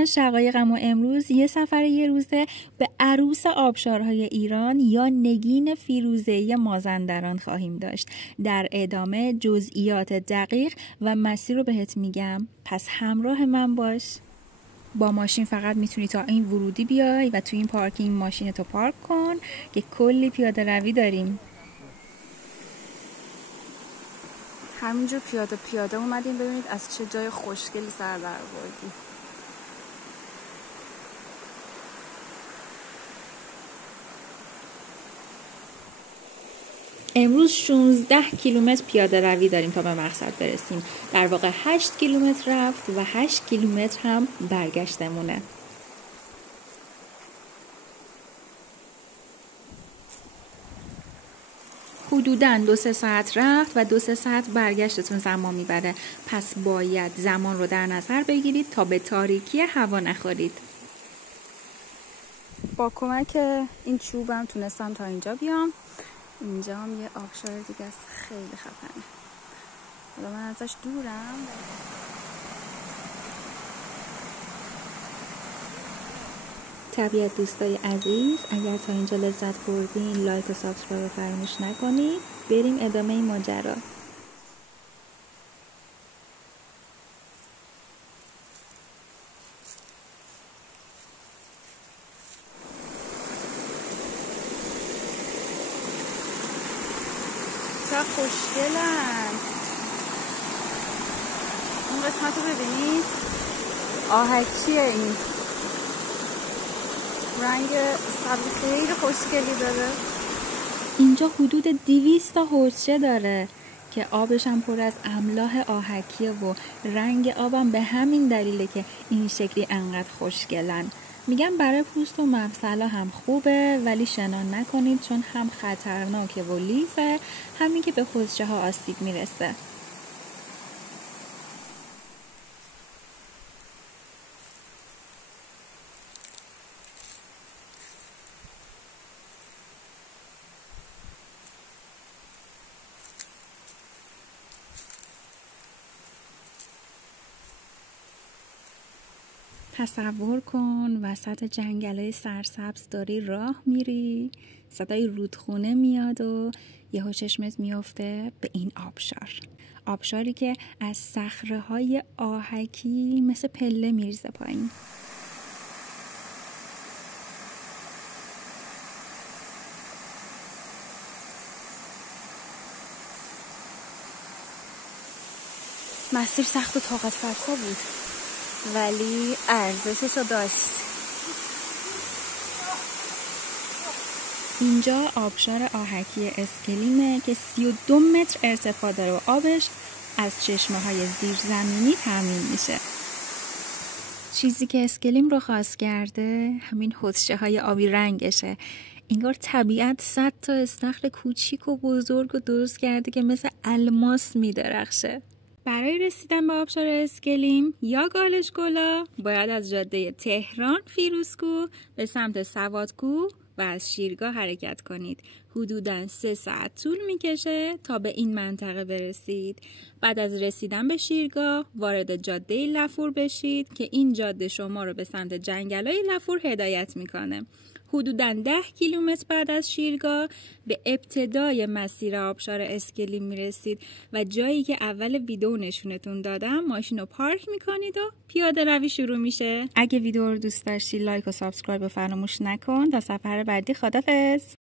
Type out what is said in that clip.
من شقایقم و امروز یه سفر یه روزه به عروس آبشارهای ایران یا نگین فیروزه‌ای مازندران خواهیم داشت. در ادامه جزئیات دقیق و مسیر رو بهت میگم، پس همراه من باش. با ماشین فقط میتونی تا این ورودی بیای و تو این پارکینگ ماشینتو پارک کن که کلی پیاده روی داریم. همینجور پیاده اومدیم ببینید از چه جای خوشگلی سر در آوردیم. امروز 16 کیلومتر پیاده روی داریم تا به مقصد برسیم. در واقع 8 کیلومتر رفت و 8 کیلومتر هم برگشتمونه. حدوداً 2-3 ساعت رفت و 2-3 ساعت برگشتتون زمان میبره. پس باید زمان رو در نظر بگیرید تا به تاریکی هوا نخورید. با کمک این چوبم تونستم تا اینجا بیام. اینجا هم یه آبشار دیگه است، خیلی خفنه. حالا من ازش دورم. طبیعت دوستای عزیز، اگر تا اینجا لذت بردین لایک و سابسکرایب فراموش نکنید. بریم ادامه این ماجرا. چه خوشگلن. این قسمت رو ببینید، آهکیه. این رنگ سبز خیلی خوشگلی داره. اینجا حدود 200 تا حوضچه داره که آبش هم پر از املاح آهکیه و رنگ آبم به همین دلیله که این شکلی انقدر خوشگلن. میگم برای پوست و مفصل هم خوبه، ولی شنا نکنید چون هم خطرناکه و لیزه، همین که به حوضچه ها آسیب میرسه. تصور کن وسط جنگلای سرسبز داری راه میری، صدای رودخونه میاد و یهو چشمت میفته به این آبشاری که از صخره‌های آهکی مثل پله میریزه پایین. مسیر سخت و طاقت فرسا بود ولی ارزششو داشت. اینجا آبشار آهکی اسکلیمه که 32 متر ارتفاع داره و آبش از چشمه‌های زیرزمینی تامین میشه. چیزی که اسکلیم رو خاص کرده همین حوضچه‌های آبی رنگشه. انگار طبیعت 100 تا استخر کوچیک و بزرگ رو درست کرده که مثل الماس میدرخشه. برای رسیدن به آبشار اسکلیم یا گالشگولا باید از جاده تهران فیروزکوه به سمت سوادکوه و از شیرگاه حرکت کنید. حدوداً 3 ساعت طول میکشه تا به این منطقه برسید. بعد از رسیدن به شیرگاه وارد جاده لفور بشید که این جاده شما رو به سمت جنگلای لفور هدایت میکنه. حدوداً 10 کیلومتر بعد از شیرگاه به ابتدای مسیر آبشار اسکلیم میرسید و جایی که اول ویدیو نشونتون دادم ماشین رو پارک میکنید و پیاده روی شروع میشه. اگه ویدیو رو دوست داشتی لایک و سابسکرایب فراموش نکن. تا سفر بعدی، خدافظ.